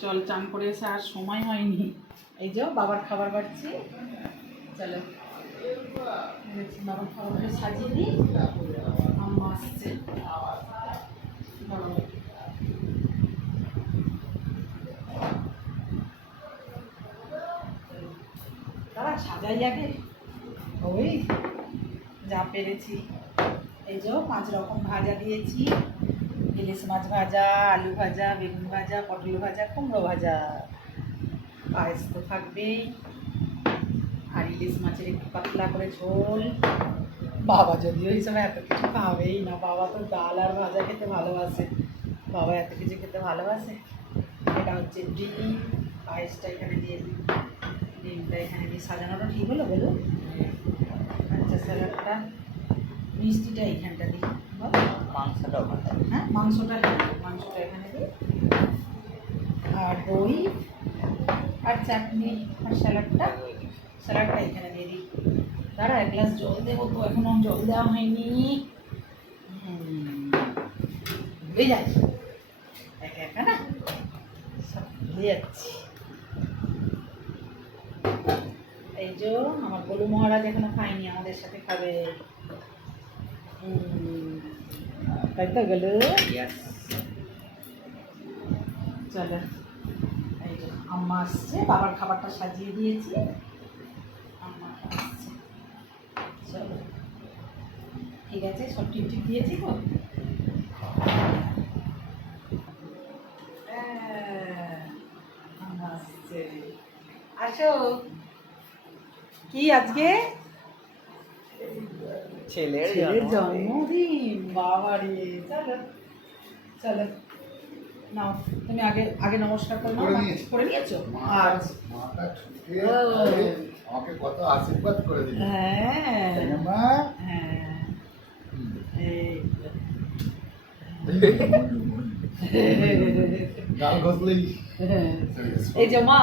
চল চান করে এসে আর সময় হয়নি। এই যে বাবার খাবার বাড়ছি। চলো বাবার খাবারটা সাজিয়ে দিই আম্মা আসছে। দাঁড়া, সাজাই আগে। ওই, যা পেরেছি। এই যে পাঁচ রকম ভাজা দিয়েছি। ইলিশ মাছ ভাজা, আলু ভাজা, বেগুন ভাজা, পটল ভাজা, কুমড়ো ভাজা। পায়েস তো থাকবেই। আর ইলিশ মাছের একটু পাতলা করে ঝোল। বাবা যদিও এই সময় এত কিছু খাবেই না, বাবা তো ডাল আর ভাজা খেতে ভালোবাসে। বাবা এত কিছু খেতে ভালোবাসে। এটা হচ্ছে ডিম। পায়েসটা এখানে দিয়ে দিই। ডিমটা এখানে দিয়ে সাজানোটা ঠিক হলো বলো আচ্ছা স্যালাডটা মিষ্টিটা এইখানটা দিই। বল মাংসটাও ভালো হ্যাঁ মাংসটা মাংসটা এখানে দিই। আর দই আর চাটনি আর স্যালাডটা। স্যালাডটা এখানে দিয়ে দিই। দাঁড়া এক গ্লাস জল দেবো তো এখনও জল দেওয়া হয়নি। ভুলে যাই একা একা না? সব ভুলে যাচ্ছি। এই যে আমার গরু মহারাজ এখনও খায়নি আমাদের সাথে খাবে। হুম, তাই তো গেল চলো এই আম্মা আসছে বাবার খাবারটা সাজিয়ে দিয়েছি আম্মা আসছে চলো ঠিক আছে সব টিপ টিপ দিয়েছি তো আসো কি আজকে ছেলের জন্মদিন। জন্মদিন বাবা রে চলো চলো। নাও তুমি আগে আগে নমস্কার করে নাও করে? নিয়েছি। মাথা আচ্ছা। আমাকে কত আশীর্বাদ করে দিল। হ্যাঁ। মা? হ্যাঁ। এই গাল ঘষলেই। এই যে মা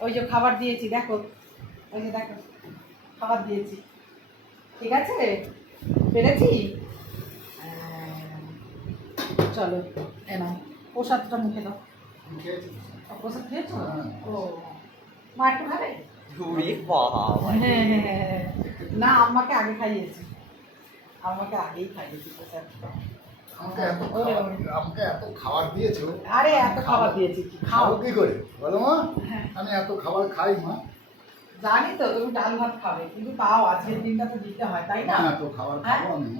ওই যে খাবার দিয়েছি দেখো। ওই যে দেখো খাবার দিয়েছি। ঠিক আছে? পেরেছি? হ্যাঁ। চলো এ নাও প্রসাদটা মুখে দাও। প্রসাদ খেয়েছো। ও মা একটু খাবে? বাবা। হ্যাঁ, হ্যাঁ, হ্যাঁ। না আমাকে আগে খাইয়েছি। আমাকে আগেই খাইয়েছি প্রসাদ। আমাকে এত খাবার আমাকে এত খাবার দিয়েছ? আরে এত খাবার দিয়েছি। খাও কি করে? বলো মা। হ্যাঁ। আমি এত খাবার খাই মা। জানি তো তুমি ডাল ভাত খাবে কিন্তু তাও আজকের দিনটা তো দিতে হয় তাই না? না এত খাবার খাব আমি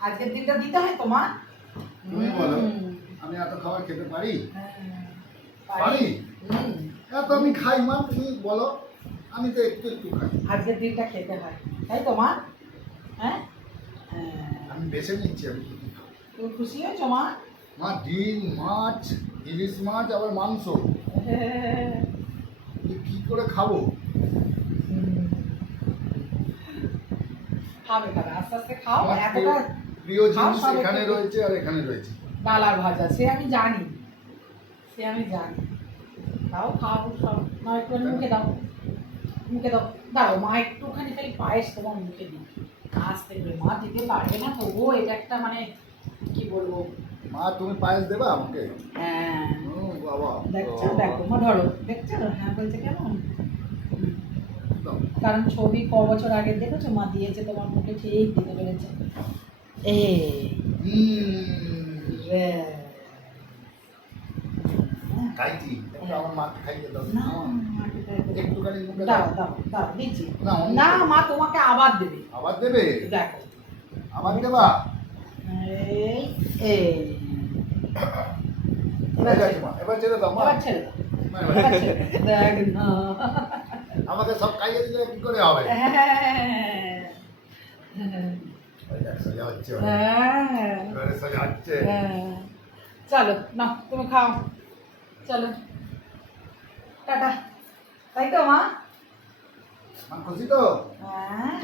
আজকের দিনটা দিতে হয় তোমার? তুমি বলো আমি এত খাবার খেতে পারি? হ্যাঁ, পারি? পারি। এত আমি খাই মা তুমি বলো আমি তো একটু একটু খাই। আজকের দিনটা খেতে হয় তাই তো মা? হ্যাঁ? হ্যাঁ। আমি বেছে নিচ্ছি আমি তুমি খুশি হয়েছো মা? মা ডিম মাছ ইলিশ মাছ আবার মাংস। কি করে খাব হুম। খাবে খাবে আস্তে আস্তে খাও এতটা প্রিয়- জিনিস এখানে রয়েছে আর এখানে রয়েছে। ডাল আর ভাজা সে আমি জানি সে আমি জানি। তাও খাও সব মা একটুখানি মুখে দাও মুখে দাও। দাও মা একটুখানি খালি পায়েস তোমার মুখে দিই। আসতে করে মা দিতে পারবে না তবুও এটা একটা মানে কি বলব? মা তুমি পায়েস দেবা আমাকে? হ্যাঁ। ও বাবা দেখছ দেখো মা ধরো দেখছ? হ্যাঁ বলছে কেমন। দাও। কারণ ছবি ক বছর আগে দেখেছ? মা দিয়েছে তোমার মুখে ঠিক দিতে পেরেছে। এই খাইছি আমার মাকে খাইয়ে দাও। না আমার মাকে দেয় তো। একটুখানি দাও দাও। দাও দাও দিচ্ছি। না, মা তোমাকে আবার দেবে। আবার দেবে? দেখো। আবার দেবা? এই এই এবার গেছে মা ছেড়ে দাও মা। এবার ছেড়ে দাও মা, এবার এবার- ছেড়ে দাও। দেখ না। আমাকে সব খাইয়ে দিলে কি করে হবে। চলো না তুমি খাও। চলো। টাটা। তাই তো মা? খুশি তো? হ্যাঁ।